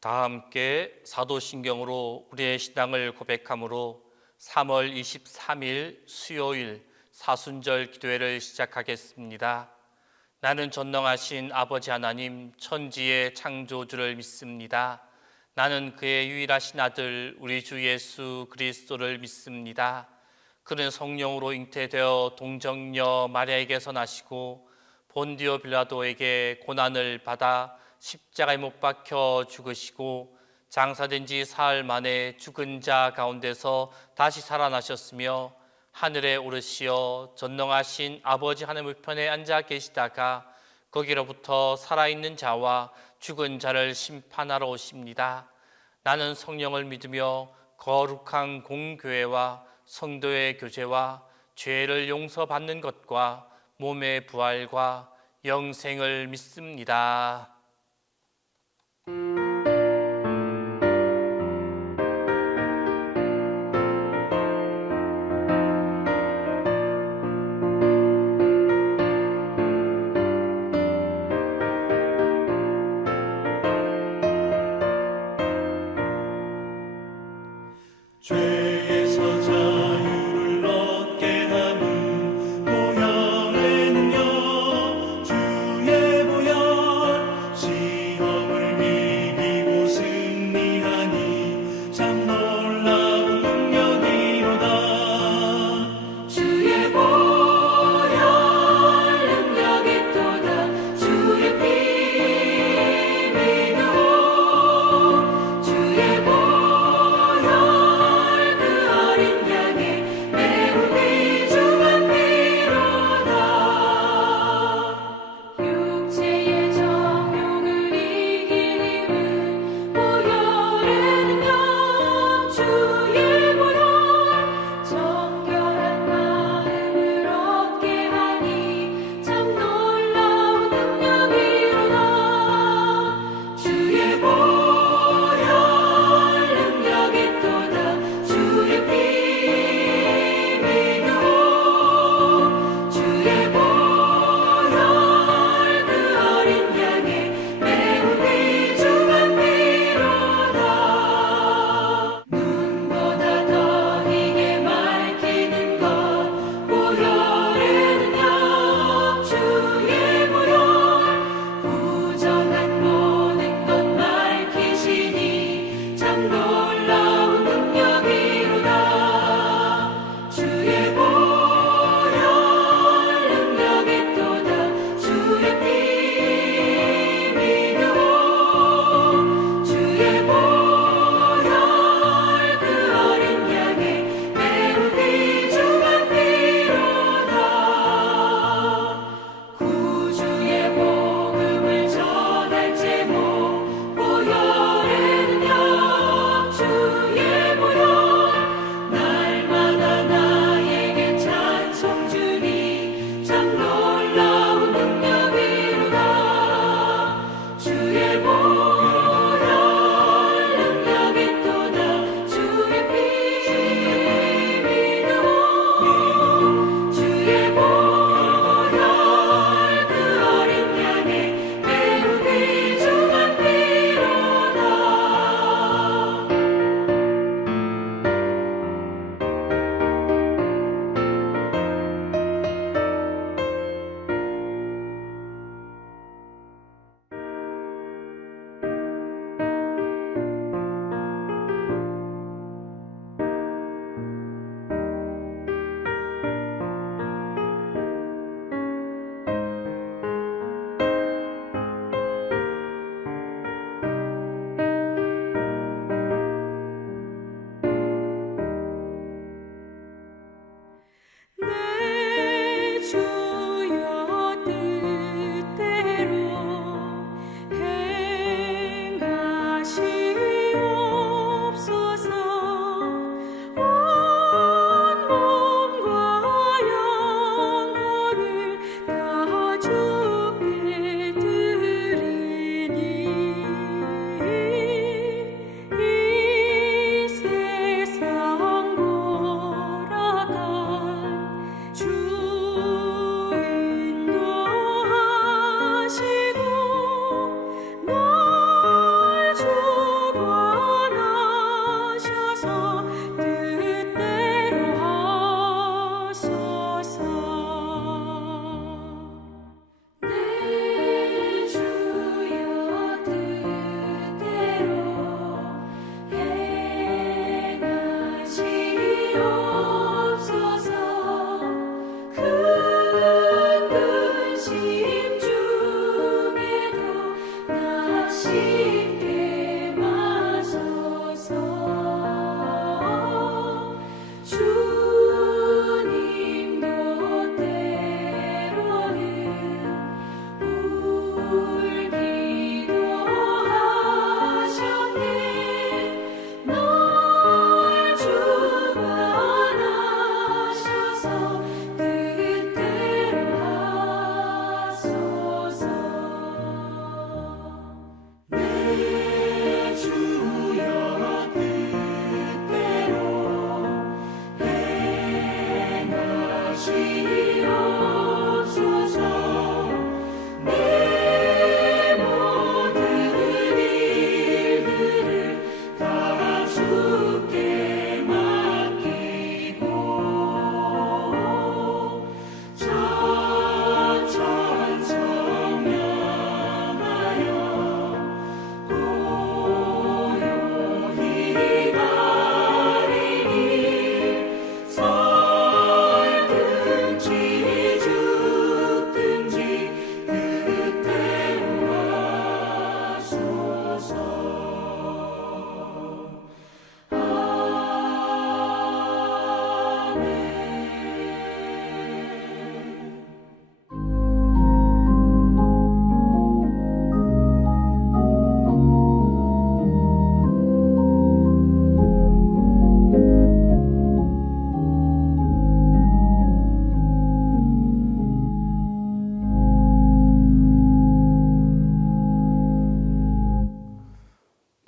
다 함께 사도신경으로 우리의 신앙을 고백함으로 3월 23일 수요일 사순절 기도회를 시작하겠습니다. 나는 전능하신 아버지 하나님 천지의 창조주를 믿습니다. 나는 그의 유일하신 아들 우리 주 예수 그리스도를 믿습니다. 그는 성령으로 잉태되어 동정녀 마리아에게서 나시고 본디오 빌라도에게 고난을 받아 십자가에 못 박혀 죽으시고 장사된 지 사흘 만에 죽은 자 가운데서 다시 살아나셨으며 하늘에 오르시어 전능하신 아버지 하나님 우편에 앉아 계시다가 거기로부터 살아있는 자와 죽은 자를 심판하러 오십니다. 나는 성령을 믿으며 거룩한 공교회와 성도의 교제와 죄를 용서받는 것과 몸의 부활과 영생을 믿습니다. 죄에서 자유를 얻게 하는 보혈에는요 주의 보혈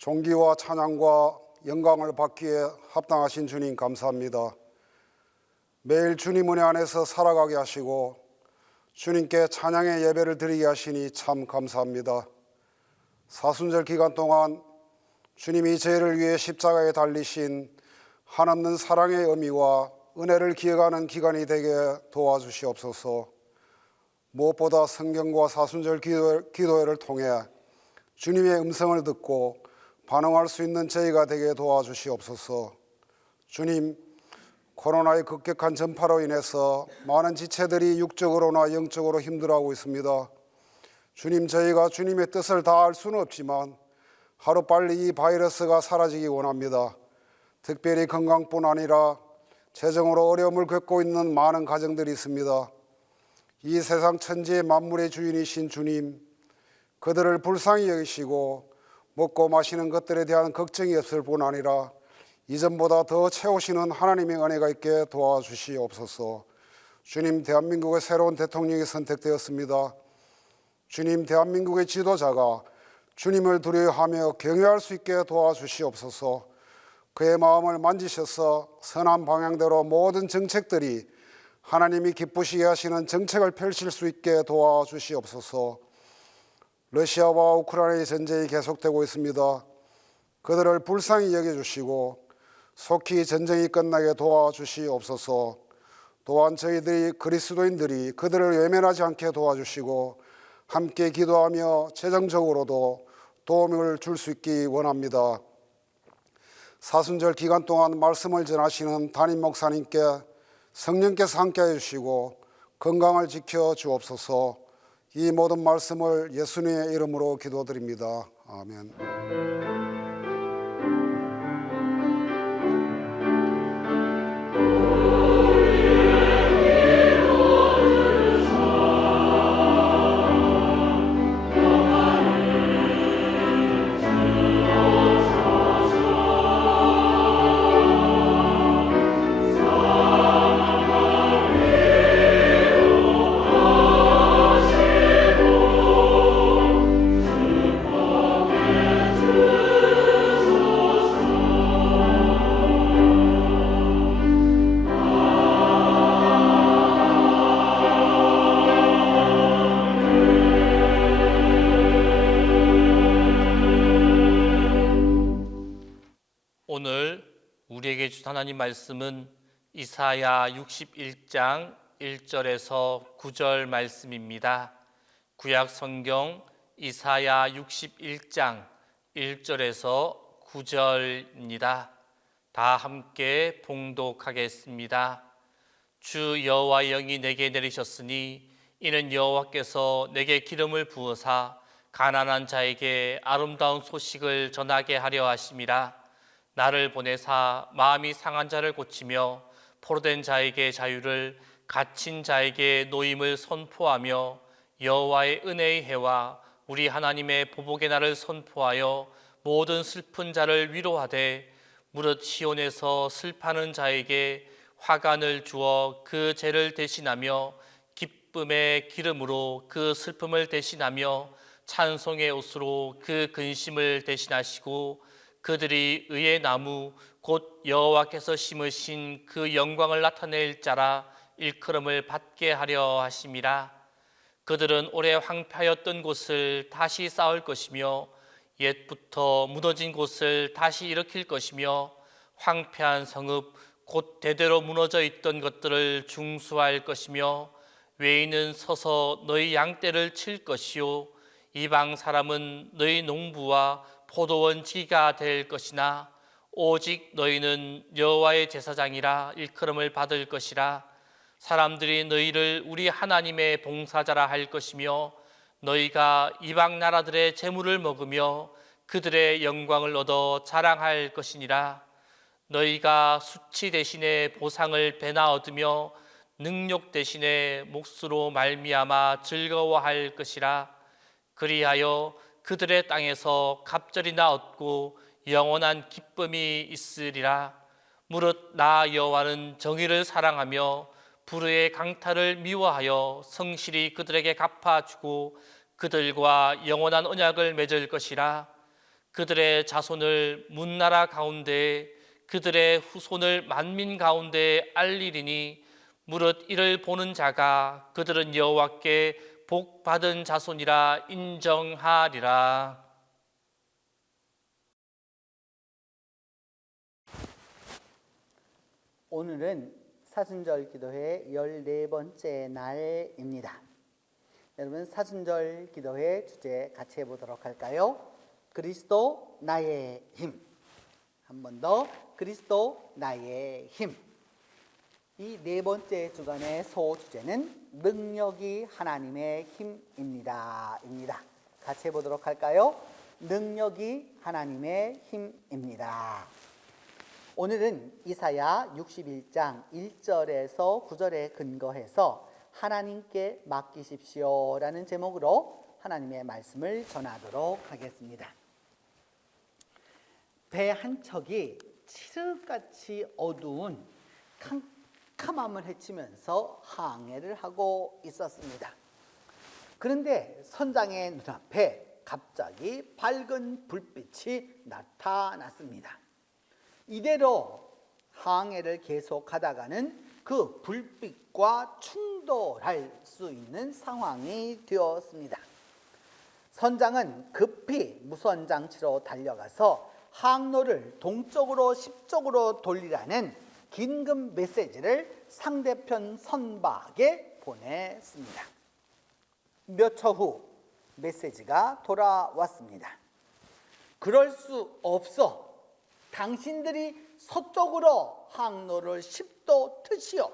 존귀와 찬양과 영광을 받기에 합당하신 주님 감사합니다. 매일 주님 은혜 안에서 살아가게 하시고 주님께 찬양의 예배를 드리게 하시니 참 감사합니다. 사순절 기간 동안 주님이 저희를 위해 십자가에 달리신 한없는 사랑의 의미와 은혜를 기억하는 기간이 되게 도와주시옵소서. 무엇보다 성경과 사순절 기도회를 통해 주님의 음성을 듣고 반응할 수 있는 저희가 되게 도와주시옵소서. 주님, 코로나의 급격한 전파로 인해서 많은 지체들이 육적으로나 영적으로 힘들어하고 있습니다. 주님, 저희가 주님의 뜻을 다 알 수는 없지만 하루빨리 이 바이러스가 사라지기 원합니다. 특별히 건강뿐 아니라 재정으로 어려움을 겪고 있는 많은 가정들이 있습니다. 이 세상 천지의 만물의 주인이신 주님, 그들을 불쌍히 여기시고 먹고 마시는 것들에 대한 걱정이 없을 뿐 아니라 이전보다 더 채우시는 하나님의 은혜가 있게 도와주시옵소서. 주님, 대한민국의 새로운 대통령이 선택되었습니다. 주님, 대한민국의 지도자가 주님을 두려워하며 경외할 수 있게 도와주시옵소서. 그의 마음을 만지셔서 선한 방향대로 모든 정책들이 하나님이 기쁘시게 하시는 정책을 펼칠 수 있게 도와주시옵소서. 러시아와 우크라이나의 전쟁이 계속되고 있습니다. 그들을 불쌍히 여겨주시고 속히 전쟁이 끝나게 도와주시옵소서. 또한 저희들이 그리스도인들이 그들을 외면하지 않게 도와주시고 함께 기도하며 재정적으로도 도움을 줄 수 있기 원합니다. 사순절 기간 동안 말씀을 전하시는 담임 목사님께 성령께서 함께해 주시고 건강을 지켜 주옵소서. 이 모든 말씀을 예수님의 이름으로 기도드립니다. 아멘. 오늘 우리에게 주신 하나님 말씀은 이사야 61장 1절에서 9절 말씀입니다. 구약 성경 이사야 61장 1절에서 9절입니다. 다 함께 봉독하겠습니다. 주 여호와의 영이 내게 내리셨으니 이는 여호와께서 내게 기름을 부으사 가난한 자에게 아름다운 소식을 전하게 하려 하심이라. 나를 보내사 마음이 상한 자를 고치며 포로된 자에게 자유를, 갇힌 자에게 노임을 선포하며 여호와의 은혜의 해와 우리 하나님의 보복의 날을 선포하여 모든 슬픈 자를 위로하되 무릇 시온에서 슬퍼하는 자에게 화관을 주어 그 죄를 대신하며 기쁨의 기름으로 그 슬픔을 대신하며 찬송의 옷으로 그 근심을 대신하시고 그들이 의의 나무 곧 여호와께서 심으신 그 영광을 나타낼 자라 일컬음을 받게 하려 하심이라. 그들은 오래 황폐하였던 곳을 다시 쌓을 것이며 옛부터 무너진 곳을 다시 일으킬 것이며 황폐한 성읍 곧 대대로 무너져 있던 것들을 중수할 것이며 외인은 서서 너희 양떼를 칠 것이요 이방 사람은 너희 농부와 포도원지기가 될 것이나 오직 너희는 여호와의 제사장이라 일컬음을 받을 것이라. 사람들이 너희를 우리 하나님의 봉사자라 할 것이며 너희가 이방 나라들의 재물을 먹으며 그들의 영광을 얻어 자랑할 것이니라. 너희가 수치 대신에 보상을 배나 얻으며 능력 대신에 몫으로 말미암아 즐거워할 것이라. 그리하여 그들의 땅에서 갑절이나 얻고 영원한 기쁨이 있으리라. 무릇 나 여호와는 정의를 사랑하며 불의의 강탈을 미워하여 성실히 그들에게 갚아주고 그들과 영원한 언약을 맺을 것이라. 그들의 자손을 문나라 가운데 그들의 후손을 만민 가운데 알리리니 무릇 이를 보는 자가 그들은 여호와께 복 받은 자손이라 인정하리라. 오늘은 사순절 기도회 14번째 날입니다. 여러분, 사순절 기도회 주제 같이 해보도록 할까요? 그리스도 나의 힘. 한 번 더, 그리스도 나의 힘. 이 네 번째 주간의 소주제는 능력이 하나님의 힘입니다. 같이 해보도록 할까요? 능력이 하나님의 힘입니다. 오늘은 이사야 61장 1절에서 9절에 근거해서 하나님께 맡기십시오라는 제목으로 하나님의 말씀을 전하도록 하겠습니다. 배 한 척이 칠흑같이 어두운 캄캄함을 헤치면서 항해를 하고 있었습니다. 그런데 선장의 눈앞에 갑자기 밝은 불빛이 나타났습니다. 이대로 항해를 계속하다가는 그 불빛과 충돌할 수 있는 상황이 되었습니다. 선장은 급히 무선장치로 달려가서 항로를 동쪽으로 10쪽으로 돌리라는 긴급 메시지를 상대편 선박에 보냈습니다. 몇 초 후 메시지가 돌아왔습니다. 그럴 수 없어. 당신들이 서쪽으로 항로를 10도 트시오.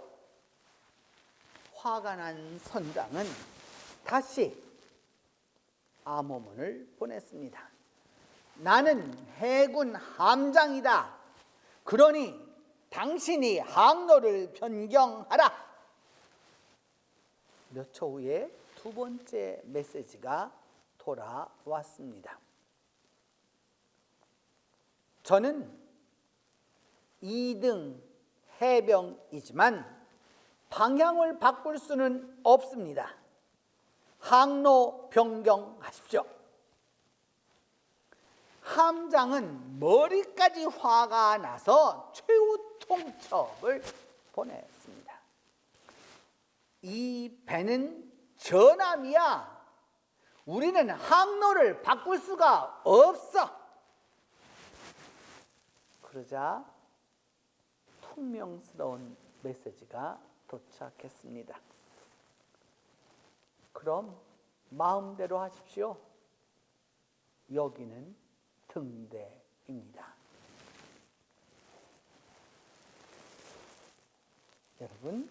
화가 난 선장은 다시 암호문을 보냈습니다. 나는 해군 함장이다. 그러니 당신이 항로를 변경하라. 몇 초 후에 두 번째 메시지가 돌아왔습니다. 저는 2등 해병이지만 방향을 바꿀 수는 없습니다. 항로 변경하십시오. 함장은 머리까지 화가 나서 최후 통첩을 보냈습니다. 이 배는 전함이야. 우리는 항로를 바꿀 수가 없어. 그러자 퉁명스러운 메시지가 도착했습니다. 그럼 마음대로 하십시오. 여기는 등대입니다. 여러분,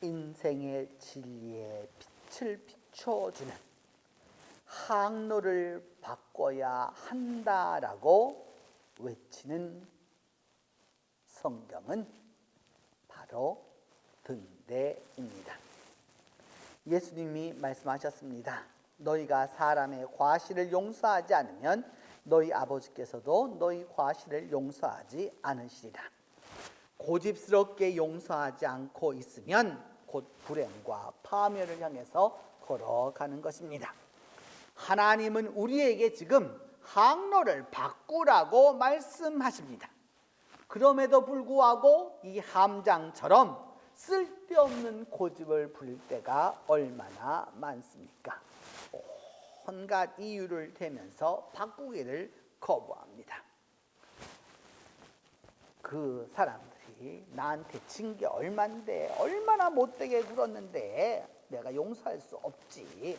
인생의 진리에 빛을 비춰주는 항로를 바꿔야 한다라고 외치는 성경은 바로 등대입니다. 예수님이 말씀하셨습니다. 너희가 사람의 과실을 용서하지 않으면 너희 아버지께서도 너희 과실을 용서하지 않으시리라. 고집스럽게 용서하지 않고 있으면 곧 불행과 파멸을 향해서 걸어가는 것입니다. 하나님은 우리에게 지금 항로를 바꾸라고 말씀하십니다. 그럼에도 불구하고 이 함장처럼 쓸데없는 고집을 부릴 때가 얼마나 많습니까? 온갖 이유를 대면서 바꾸기를 거부합니다. 그 사람들이 나한테 진 게 얼만데, 얼마나 못되게 굴었는데 내가 용서할 수 없지.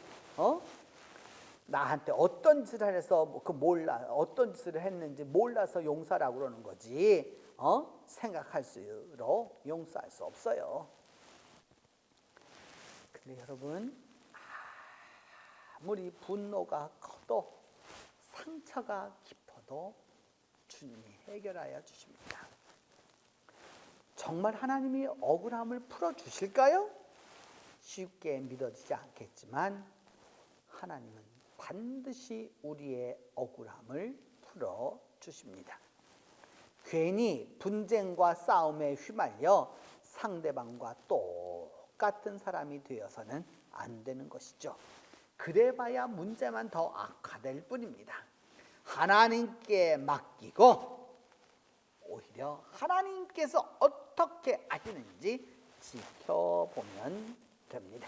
나한테 어떤 짓을 해서 어떤 짓을 했는지 몰라서 용서라고 그러는 거지. 생각할수록 용서할 수 없어요. 근데 여러분, 아무리 분노가 커도 상처가 깊어도 주님이 해결하여 주십니다. 정말 하나님이 억울함을 풀어주실까요? 쉽게 믿어지지 않겠지만 하나님은 반드시 우리의 억울함을 풀어주십니다. 괜히 분쟁과 싸움에 휘말려 상대방과 똑같은 사람이 되어서는 안 되는 것이죠. 그래봐야 문제만 더 악화될 뿐입니다. 하나님께 맡기고 오히려 하나님께서 어떻게 하시는지 지켜보면 됩니다.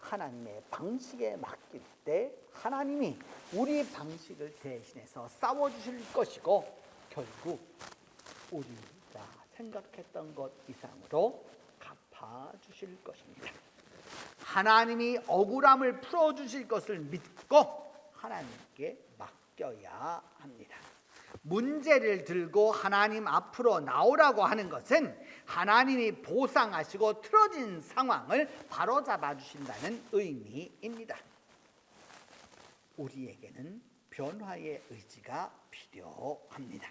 하나님의 방식에 맡길 때 하나님이 우리 방식을 대신해서 싸워주실 것이고 결국 우리가 생각했던 것 이상으로 갚아주실 것입니다. 하나님이 억울함을 풀어주실 것을 믿고 하나님께 맡겨야 합니다. 문제를 들고 하나님 앞으로 나오라고 하는 것은 하나님이 보상하시고 틀어진 상황을 바로잡아 주신다는 의미입니다. 우리에게는 변화의 의지가 필요합니다.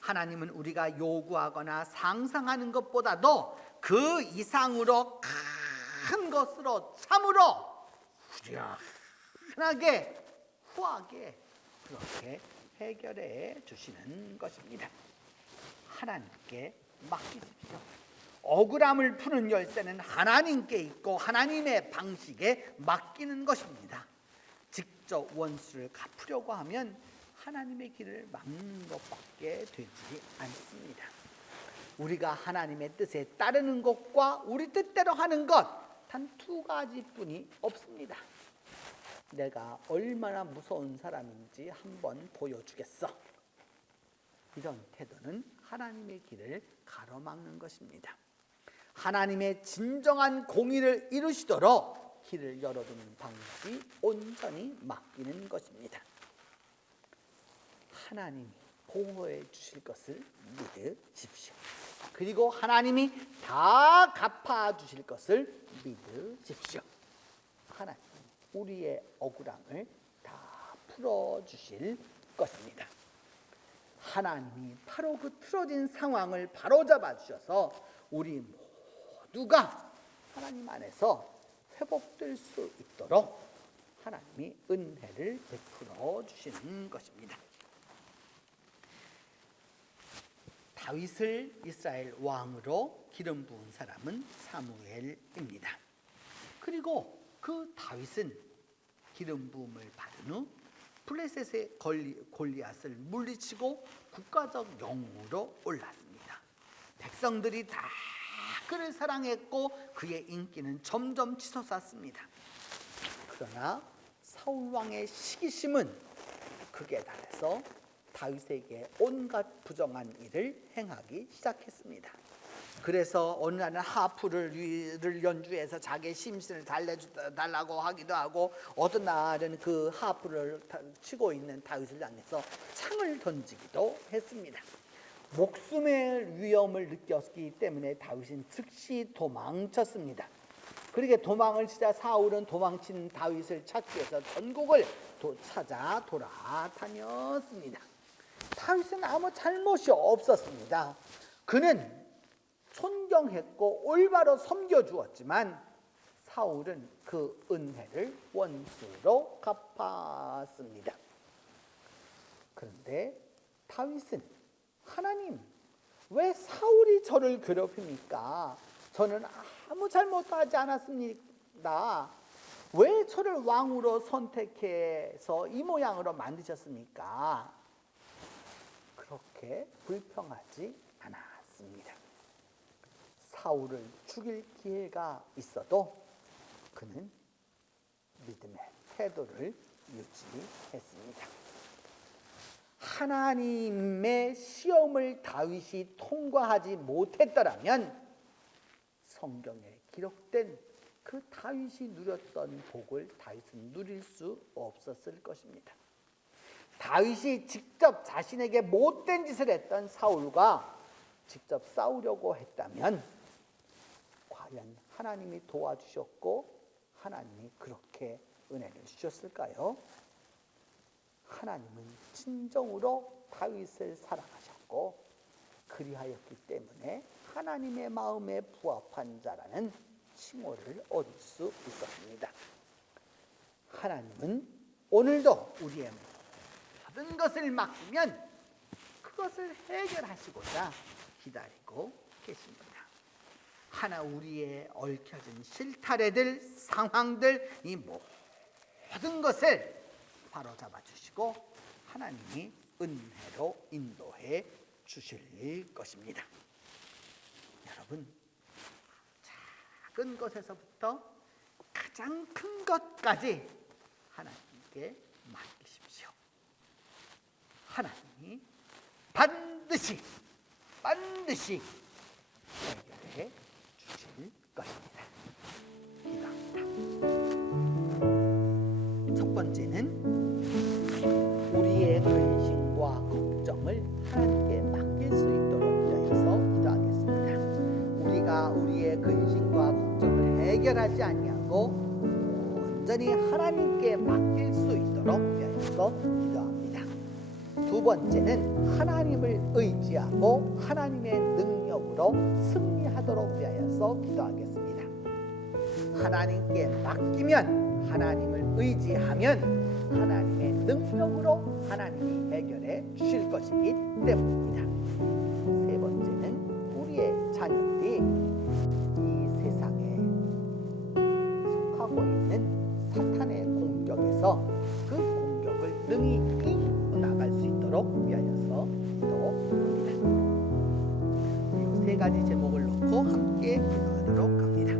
하나님은 우리가 요구하거나 상상하는 것보다도 그 이상으로 큰 것으로 참으로 후련하게 후하게 그렇게 해결해 주시는 것입니다. 하나님께 맡기십시오. 억울함을 푸는 열쇠는 하나님께 있고 하나님의 방식에 맡기는 것입니다. 직접 원수를 갚으려고 하면 하나님의 길을 막는 것밖에 되지 않습니다. 우리가 하나님의 뜻에 따르는 것과 우리 뜻대로 하는 것 단 두 가지뿐이 없습니다. 내가 얼마나 무서운 사람인지 한번 보여주겠어. 이런 태도는 하나님의 길을 가로막는 것입니다. 하나님의 진정한 공의를 이루시도록 길을 열어두는 방식이 온전히 맡기는 것입니다. 하나님이 보호해 주실 것을 믿으십시오. 그리고 하나님이 다 갚아 주실 것을 믿으십시오. 하나님 우리의 억울함을 다 풀어주실 것입니다. 하나님이 바로 그 틀어진 상황을 바로잡아 주셔서 우리 모두가 하나님 안에서 회복될 수 있도록 하나님이 은혜를 베풀어 주시는 것입니다. 다윗을 이스라엘 왕으로 기름 부은 사람은 사무엘입니다. 그리고 그 다윗은 기름 부음을 받은 후 블레셋의 골리앗을 물리치고 국가적 영웅으로 올랐습니다. 백성들이 다 그를 사랑했고 그의 인기는 점점 치솟았습니다. 그러나 사울 왕의 시기심은 극에 달해서 다윗에게 온갖 부정한 일을 행하기 시작했습니다. 그래서 어느 날은 하프를 연주해서 자기의 심신을 달래달라고 하기도 하고 어떤 날은 그 하프를 치고 있는 다윗을 향해서 창을 던지기도 했습니다. 목숨의 위험을 느꼈기 때문에 다윗은 즉시 도망쳤습니다. 그렇게 도망을 치자 사울은 도망친 다윗을 찾기 위해서 전국을 찾아 돌아다녔습니다. 다윗은 아무 잘못이 없었습니다. 그는 존경했고 올바로 섬겨주었지만 사울은 그 은혜를 원수로 갚았습니다. 그런데 다윗은 하나님, 왜 사울이 저를 괴롭힙니까? 저는 아무 잘못도 하지 않았습니다. 왜 저를 왕으로 선택해서 이 모양으로 만드셨습니까? 그렇게 불평하지 않았습니다. 사울을 죽일 기회가 있어도 그는 믿음의 태도를 유지했습니다. 하나님의 시험을 다윗이 통과하지 못했더라면 성경에 기록된 그 다윗이 누렸던 복을 다윗은 누릴 수 없었을 것입니다. 다윗이 직접 자신에게 못된 짓을 했던 사울과 직접 싸우려고 했다면 과연 하나님이 도와주셨고 하나님이 그렇게 은혜를 주셨을까요? 하나님은 진정으로 다윗을 사랑하셨고 그리하였기 때문에 하나님의 마음에 부합한 자라는 칭호를 얻을 수 있었습니다. 하나님은 오늘도 우리의 모든 것을 맡기면 그것을 해결하시고자 기다리고 계십니다. 하나 우리의 얽혀진 실타래들, 상황들, 이 모든 것을 바로잡아 주시고 하나님이 은혜로 인도해 주실 것입니다. 여러분, 작은 것에서부터 가장 큰 것까지 하나님께 맡기십시오. 하나님이 반드시 해결해 주실 것입니다. 기도합니다. 첫 번째는 우리의 근심과 걱정을 하나님께 맡길 수 있도록 위하여서 기도하겠습니다. 우리가 우리의 근심과 걱정을 해결하지 아니하고 온전히 하나님께 맡길 수 있도록 위하여서 기도합니다. 두 번째는 하나님을 의지하고 하나님의 능력으로 승리하도록 위하여서 기도하겠습니다. 하나님께 맡기면, 하나님을 의지하면 하나님의 능력으로 하나님이 해결해 주실 것이기 때문입니다. 세 번째는 우리의 자녀들이 이 세상에 속하고 있는 사탄의 공격에서 그 공격을 능히 이겨나갈 수 있도록 위하여서 기도합니다. 이 세 가지 제목을 놓고 함께 기도하도록 합니다.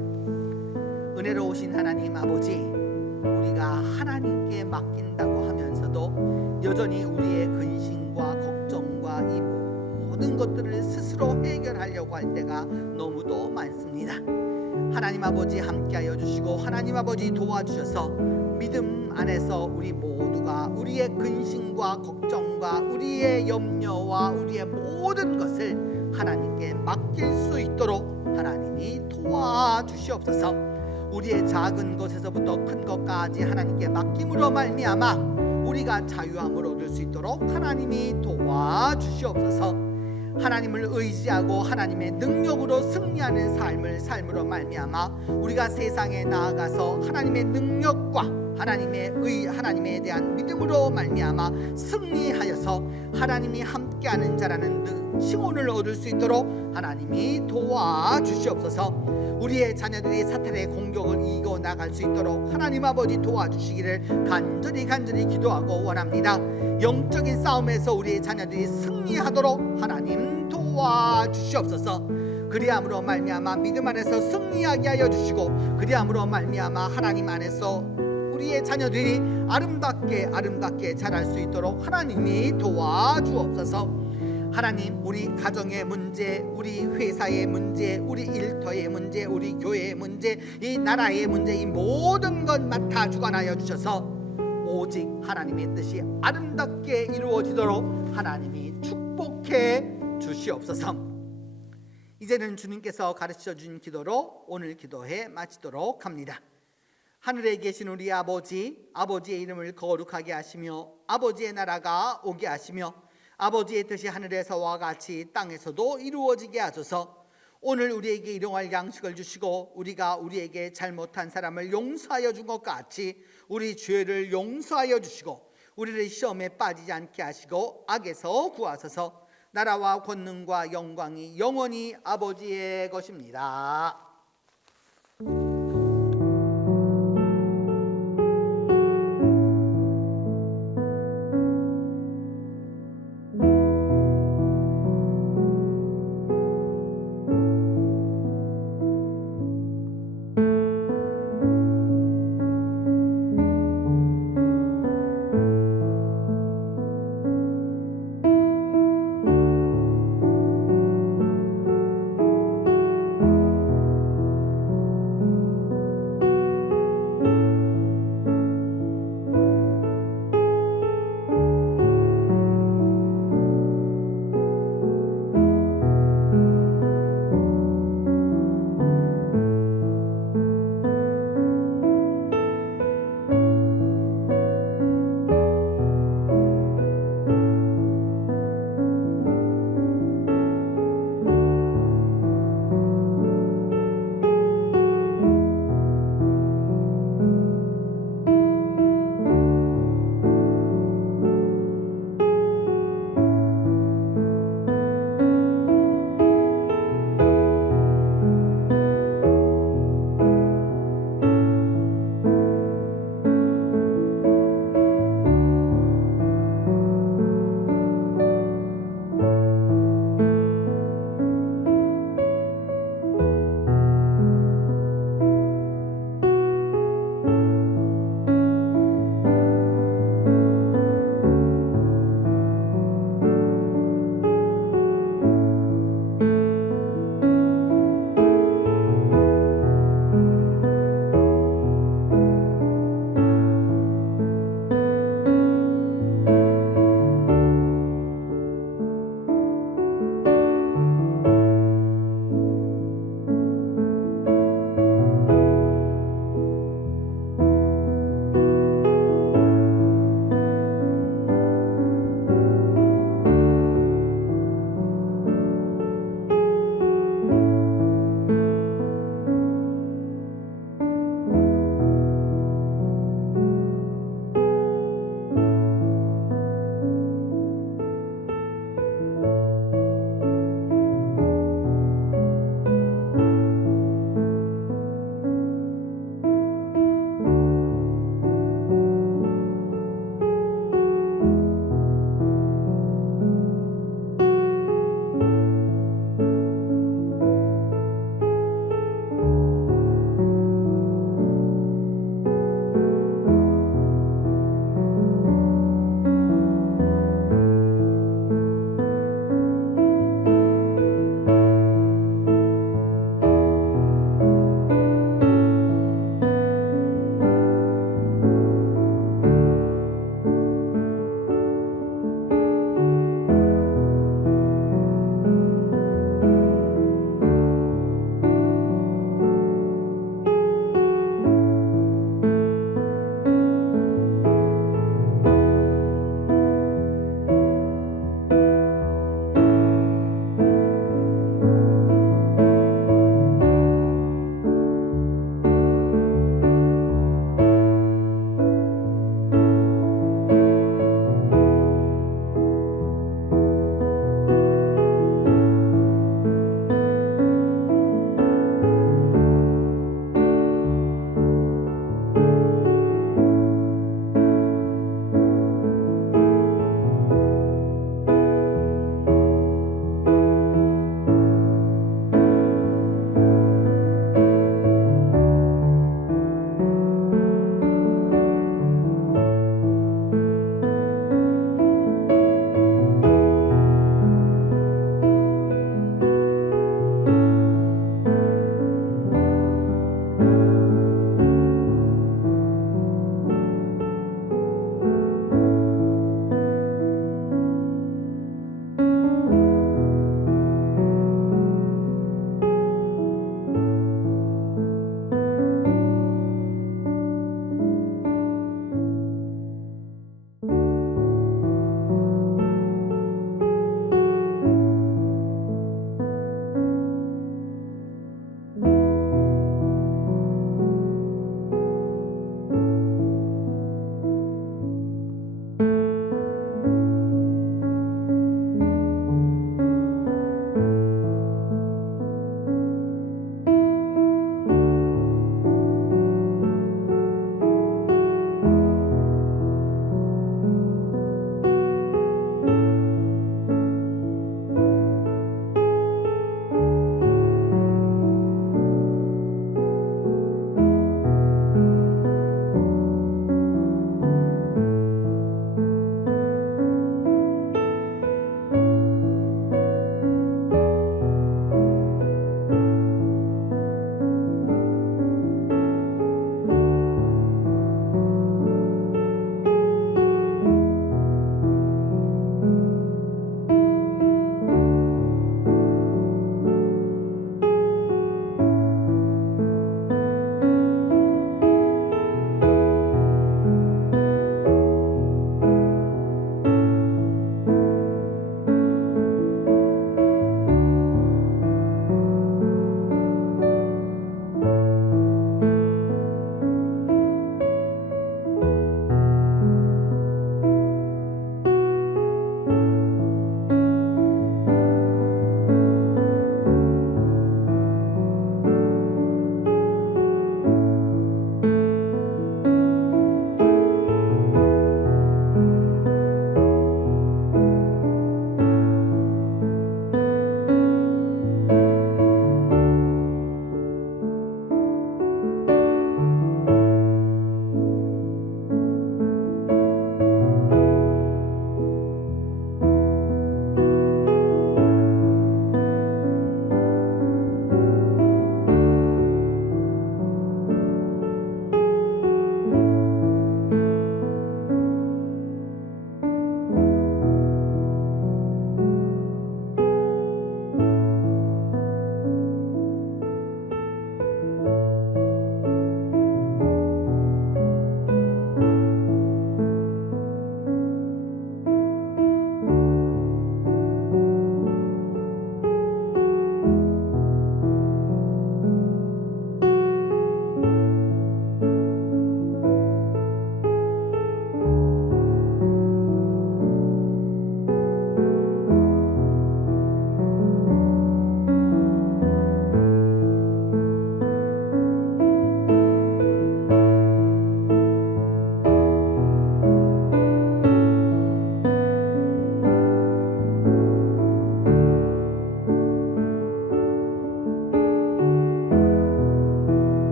은혜로우신 하나님 아버지, 우리가 하나님께 맡긴다고 하면서도 여전히 우리의 근심과 걱정과 이 모든 것들을 스스로 해결하려고 할 때가 너무도 많습니다. 하나님 아버지 함께하여 주시고 하나님 아버지 도와주셔서 믿음 안에서 우리 모두가 우리의 근심과 걱정과 우리의 염려와 우리의 모든 것을 하나님께 맡길 수 있도록 하나님이 도와주시옵소서. 우리의 작은 것에서부터 큰 것까지 하나님께 맡김으로 말미암아 우리가 자유함을 얻을 수 있도록 하나님이 도와주시옵소서. 하나님을 의지하고 하나님의 능력으로 승리하는 삶을 삶으로 말미암아 우리가 세상에 나아가서 하나님의 능력과 하나님에 대한 믿음으로 말미암아 승리하여서 하나님이 함께하는 자라는 칭호를 얻을 수 있도록 하나님이 도와주시옵소서. 우리의 자녀들이 사탄의 공격을 이겨 나갈 수 있도록 하나님 아버지 도와주시기를 간절히 기도하고 원합니다. 영적인 싸움에서 우리의 자녀들이 승리하도록 하나님 도와주시옵소서. 그리함으로 말미암아 믿음 안에서 승리하게 하여 주시고, 그리함으로 말미암아 하나님 안에서 우리의 자녀들이 아름답게 자랄 수 있도록 하나님이 도와주옵소서. 하나님, 우리 가정의 문제, 우리 회사의 문제, 우리 일터의 문제, 우리 교회의 문제, 이 나라의 문제, 이 모든 것 맡아 주관하여 주셔서 오직 하나님의 뜻이 아름답게 이루어지도록 하나님이 축복해 주시옵소서. 이제는 주님께서 가르쳐 준 기도로 오늘 기도해 마치도록 합니다. 하늘에 계신 우리 아버지, 아버지의 이름을 거룩하게 하시며 아버지의 나라가 오게 하시며 아버지의 뜻이 하늘에서와 같이 땅에서도 이루어지게 하소서. 오늘 우리에게 일용할 양식을 주시고 우리가 우리에게 잘못한 사람을 용서하여 준 것 같이 우리 죄를 용서하여 주시고 우리를 시험에 빠지지 않게 하시고 악에서 구하소서. 나라와 권능과 영광이 영원히 아버지의 것입니다.